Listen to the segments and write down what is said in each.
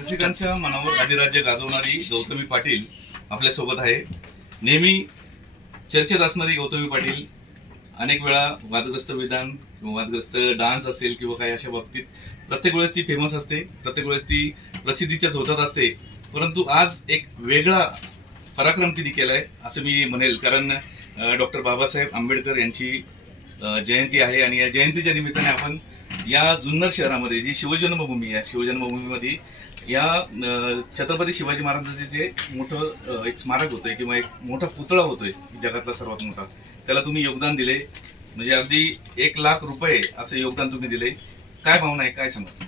रसिकांच्या मनावर अधिराज्य गाजवणारी गौतमी पाटील आपल्यासोबत आहे. नेहमी चर्चेत असणारी गौतमी पाटील अनेक वेळा वादग्रस्त विधान किंवा वादग्रस्त डान्स असेल किंवा काही अशा बाबतीत प्रत्येक वेळेस ती फेमस असते प्रत्येक वेळेस ती प्रसिद्धीच्या झोतात असते. परंतु आज एक वेगळा पराक्रम तिने केलाय असं मी म्हणेल. कारण डॉक्टर बाबासाहेब आंबेडकर यांची जयंती आहे आणि या जयंतीच्या निमित्ताने आपण या जुन्नर शहरामध्ये जी शिवजन्मभूमी आहे शिवजन्मभूमीमध्ये या छत्रपती शिवाजी महाराजांचे जे मोठं एक स्मारक होतंय किंवा एक मोठा पुतळा होतोय जगातला सर्वात मोठा त्याला तुम्ही योगदान दिले म्हणजे अगदी एक लाख रुपये असं योगदान तुम्ही दिले काय भावना आहे? काय सांगा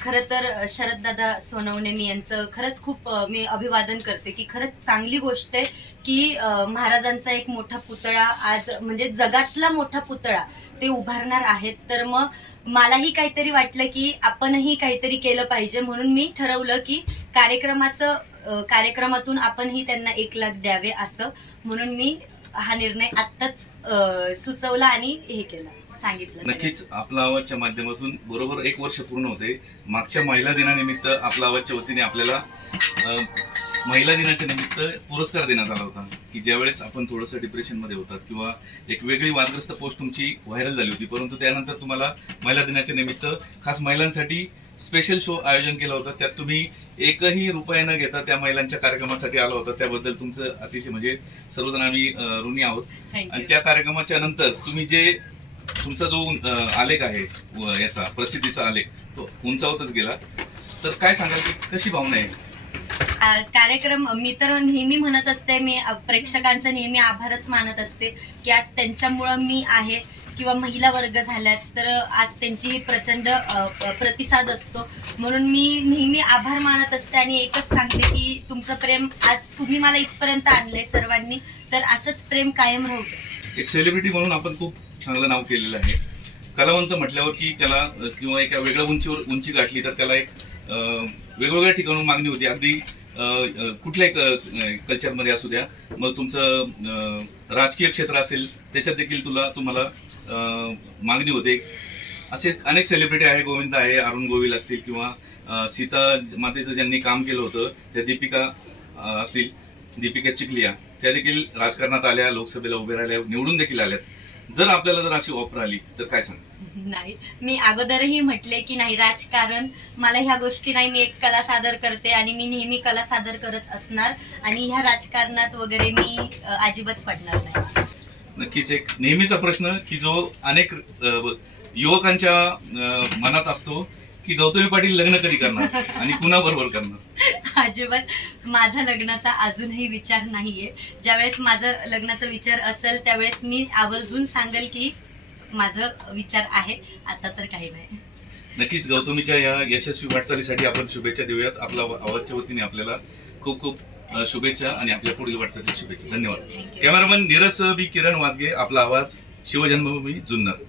खरं तर शरददादा सोनवणे मी यांचं खरंच खूप मी अभिवादन करते की खरंच चांगली गोष्ट आहे की महाराजांचा एक मोठा पुतळा आज म्हणजे जगातला मोठा पुतळा ते उभारणार आहेत. तर मग मलाही काहीतरी वाटलं की आपणही काहीतरी केलं पाहिजे. म्हणून मी ठरवलं की कार्यक्रमाचं कार्यक्रमातून आपणही त्यांना एक लाख द्यावे असं. म्हणून मी हा निर्णय आत्ताच सुचवला आणि हे केला सांगितलं नक्कीच आपला आवाजच्या माध्यमातून बरोबर एक वर्ष पूर्ण होते. मागच्या महिला दिनानिमित्त आपला आवाजच्या वतीने आपल्याला अ, महिला दिनाच्या निमित्त पुरस्कार देण्यात आला होता की ज्यावेळेस आपण थोडंसं डिप्रेशनमध्ये होतात किंवा एक वेगळी वादग्रस्त पोस्ट तुमची व्हायरल झाली होती परंतु त्यानंतर तुम्हाला महिला दिनाच्या निमित्त खास महिलांसाठी स्पेशल शो आयोजन केलं होतं. त्यात तुम्ही एकही रुपया न घेता त्या महिलांच्या कार्यक्रमासाठी आला होता. त्याबद्दल तुमचं अतिशय म्हणजे सर्वजण आम्ही ऋणी आहोत. आणि. त्या कार्यक्रमाच्या नंतर तुम्ही जे तुमचा जो आलेख आहे याचा प्रसिद्धीचा आलेख तो उंचावतच गेला. तर काय सांगाल की कशी भावना आहे? कार्यक्रम मी तर नेहमी म्हणत असते मी प्रेक्षकांचा नेहमी आभारच मानत असते की आज त्यांच्यामुळं मी आहे. किंवा महिला वर्ग झाल्यात तर आज त्यांची प्रचंड प्रतिसाद असतो. म्हणून मी नेहमी आभार मानत असते आणि एकच सांगते की तुमचं प्रेम आज तुम्ही मला इथपर्यंत आणलंय सर्वांनी तर असंच प्रेम कायम राहू एक सेलिब्रिटी म्हणून आपण खूप चांगलं नाव केलेलं आहे. कलावंत म्हटल्यावर की त्याला किंवा एका वेगळ्या उंचीवर उंची गाठली तर त्याला एक वेगवेगळ्या ठिकाणून मागणी होती. अगदी कुठल्याही कल्चरमध्ये असू द्या मग तुमचं राजकीय क्षेत्र असेल त्याच्यात देखील तुला तुम्हाला मागणी होते. असे अनेक सेलिब्रिटी आहे गोविंद आहे अरुण गोविल असतील किंवा सीता मातेचं ज्यांनी काम केलं होतं त्या दीपिका असतील दीपिका चिखलिया त्या देखील राजकारणात आल्या लोकसभेला उभे राहिल्या निवडून देखील आल्यात. जर आपल्याला जर अशी ऑफर आली तर काय सांग? नाही. मी अगोदरही म्हटले की नाही राजकारण. मला ह्या गोष्टी नाही मी एक कला सादर करते आणि मी नेहमी कला सादर करत असणार आणि ह्या राजकारणात वगैरे मी अ, अजिबात पडणार नाही. नक्कीच एक नेहमीचा प्रश्न की जो अनेक अ, युवकांच्या अ, मनात असतो की गौतमी पाटील लग्न कधी करणार आणि कुणाबरोबर करणार? अजिबात माझा लग्नाचा अजूनही विचार नाहीये. ज्यावेळेस माझं लग्नाचा विचार असेल त्यावेळेस मी आवर्जून सांगेल की माझं विचार आहे. आता तर काही नाही. नक्कीच गौतमीच्या या यशस्वी वाटचालीसाठी आपण शुभेच्छा देऊयात. आपला आवाजच्या वतीने आपल्याला खूप खूप शुभेच्छा आणि आपल्या पुढील वाटचालीची शुभेच्छा. धन्यवाद. Cameraman Neeraj B Kiran Wajge. आपला आवाज शिवजन्मभूमी जुन्नर.